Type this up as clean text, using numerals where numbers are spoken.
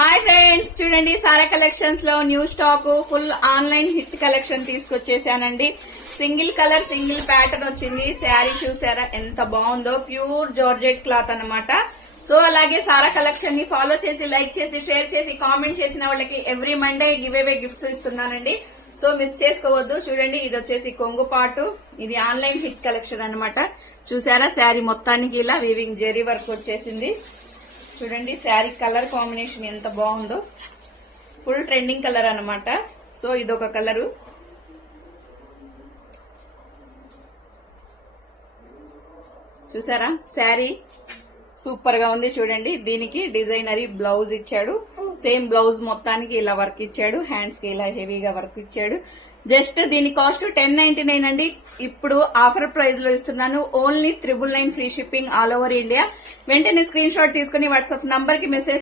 Hi friends, చూడండి Sara collections లో new stock full online hit collection తీసుకొచ్చేసానండి. Single colour single pattern వచ్చింది. శారీ చూసారా ఎంత బాగుందో, ప్యూర్ జార్జెట్ క్లాత్ అన్నమాట. సో అలాగే సారా కలెక్షన్ ని ఫాలో చేసి, లైక్ చేసి, షేర్ చేసి, కామెంట్ చేసిన వాళ్ళకి every Monday give away gifts ఇస్తున్నానండి. సో మిస్ చేసుకోవద్దు. చూడండి, ఇది వచ్చేసి కొంగు పాటు, ఇది ఆన్లైన్ హిట్ కలెక్షన్ అన్నమాట. చూసారా శారీ మొత్తానికి ఇలా వీవింగ్ జెరీ వర్క్ వచ్చేసింది. చూడండి శారీ కలర్ కాంబినేషన్ ఎంత బాగుందో, ఫుల్ ట్రెండింగ్ కలర్ అన్నమాట. సో ఇదొక కలరు. చూసారా శారీ సూపర్ గా ఉంది. చూడండి, దీనికి డిజైనరీ బ్లౌజ్ ఇచ్చాడు. సేమ్ బ్లౌజ్ మొత్తానికి ఇలా వర్క్ ఇచ్చాడు. హ్యాండ్స్ కి ఇలా హెవీగా వర్క్ ఇచ్చాడు. జస్ట్ దీని కాస్ట్ 1099 అండి. ఇప్పుడు ఆఫర్ ప్రైస్ లో ఇస్తున్నాను. Only 999 free shipping all over India. వెంటనే స్క్రీన్ షాట్ తీసుకుని వాట్సాప్ నంబర్ కి మెసేజ్